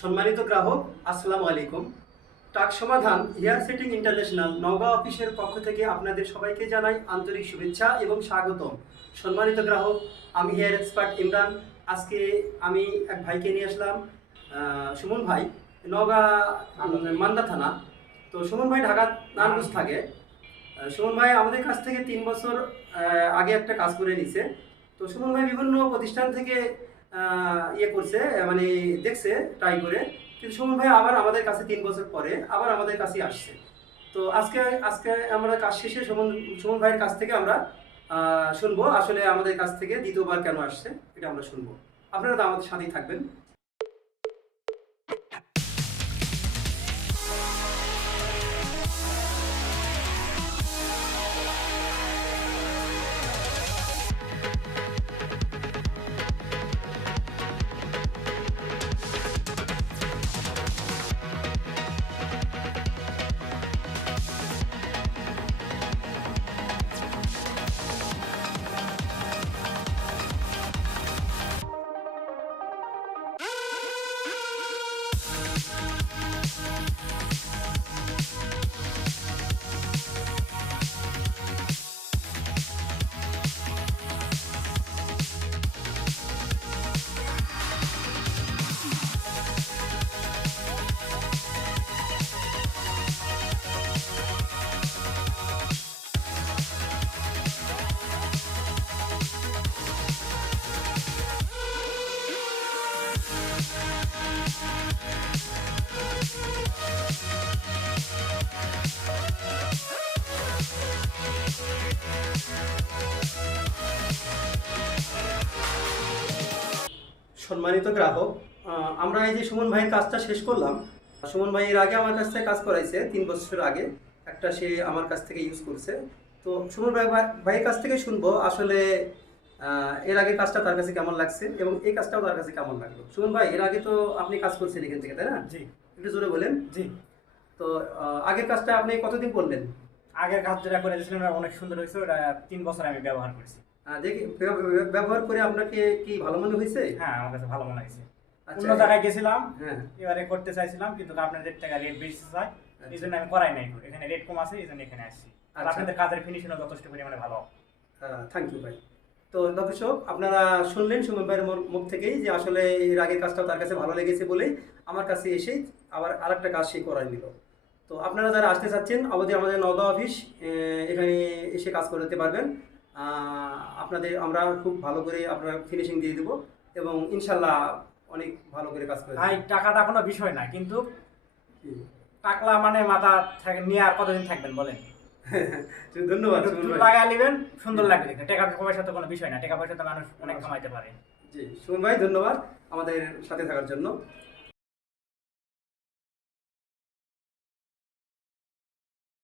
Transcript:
সম্মানিত গ্রাহক, আসসালামু আলাইকুম। টাক সমাধান হেয়ার সেটিং ইন্টারন্যাশনাল নওগাঁ অফিসের পক্ষ থেকে আপনাদের সবাইকে জানাই আন্তরিক শুভেচ্ছা এবং স্বাগতম। সম্মানিত গ্রাহক, আমি হেয়ার এক্সপার্ট ইমরান। আজকে আমি এক ভাইকে নিয়ে আসলাম, সুমন ভাই, নওগাঁ মান্দা থানা। তো সুমন ভাই ঢাকা নারায়ণগঞ্জ থাকে। সুমন ভাই আমাদের কাছ থেকে 3 বছর আগে একটা কাজ করে নিছে। তো সুমন ভাই বিভিন্ন প্রতিষ্ঠান থেকে ইয়ে করছে, মানে দেখছে ট্রাই করে, কিন্তু সুমন ভাই আবার আমাদের কাছে 3 বছর পরে আবার আমাদের কাছে আসছে। তো আজকে আজকে আমরা কাজ শেষে সুমন সুমন ভাইয়ের কাছ থেকে আমরা শুনবো আসলে আমাদের কাছ থেকে দ্বিতীয়বার কেন আসছে, এটা আমরা শুনবো। আপনারা তো আমাদের সাথেই থাকবেন। সম্মানিত গ্রাহক, আমরা এই যে সুমন ভাইয়ের কাজটা শেষ করলাম। সুমন ভাই এর আগে আমার কাছ থেকে কাজ করাইছে 3 বছর আগে, একটা সে আমার কাছ থেকে ইউজ করছে। তো সুমন ভাইয়ের কাছ থেকে শুনবো আসলে এর আগে কাজটা তার কাছে কেমন লাগছে এবং এই কাজটাও তার কাছে কেমন লাগলো। সুমন ভাই, এর আগে তো আপনি কাজ করছেন এখান থেকে, তাই না? জি। একটু জোরে বলেন। জি। তো আগের কাজটা আপনি কতদিন করলেন? আগের কাজ যেটা করে দিয়েছিলাম ওটা অনেক সুন্দর হয়েছে, ওটা 3 বছর আমি ব্যবহার করেছি। দেখি ব্যবহার করে আপনাকে কি ভালো মনে হয়েছে? হ্যাঁ, আমার কাছে ভালো মনে হয়েছে। আচ্ছা, অন্য জায়গায় গেছিলাম, হ্যাঁ, এবারে করতে চাইছিলাম, কিন্তু আপনার টাকা রেট বেশি চাই, আচ্ছা। এই জন্য আমি করাই নাই। এখানে রেট কম আছে, এই জন্য এখানে আসছি। আর আচ্ছা। আপনাদের কাজের ফিনিশিংও যথেষ্ট পরিমাণে ভালো। থ্যাংক ইউ ভাই। তো দর্শক, আপনারা শুনলেন সুমন ভাইয়ের মুখ থেকেই যে আসলে এর আগের কাজটাও তার কাছে ভালো লেগেছে বলেই আমার কাছে এসেই আবার আরেকটা কাজ সে করাই নিল। তো আপনারা যারা আসতে চাচ্ছেন অবশ্যই আমাদের নওগাঁ অফিস, এখানে এসে কাজ করতে পারবেন। আপনাদের আমরা খুব ভালো করে আপনার ফিনিশিং দিয়ে দেবো এবং ইনশাল্লাহ অনেক ভালো করে কাজ করে দেব। ভাই, টাকাটা কোনো বিষয় না, কিন্তু টাকলা মানে মাথা নিয়ে আর কতদিন থাকবেন বলেন? ধন্যবাদ সুমন ভাই। লাগাই নেবেন, সুন্দর লাগবে দেখতে। টাকা পয়সা তো কোনো বিষয় না, টাকা পয়সা তো মানুষ অনেক কামাইতে পারে। জি সুমন ভাই, ধন্যবাদ আমাদের সাথে থাকার জন্য।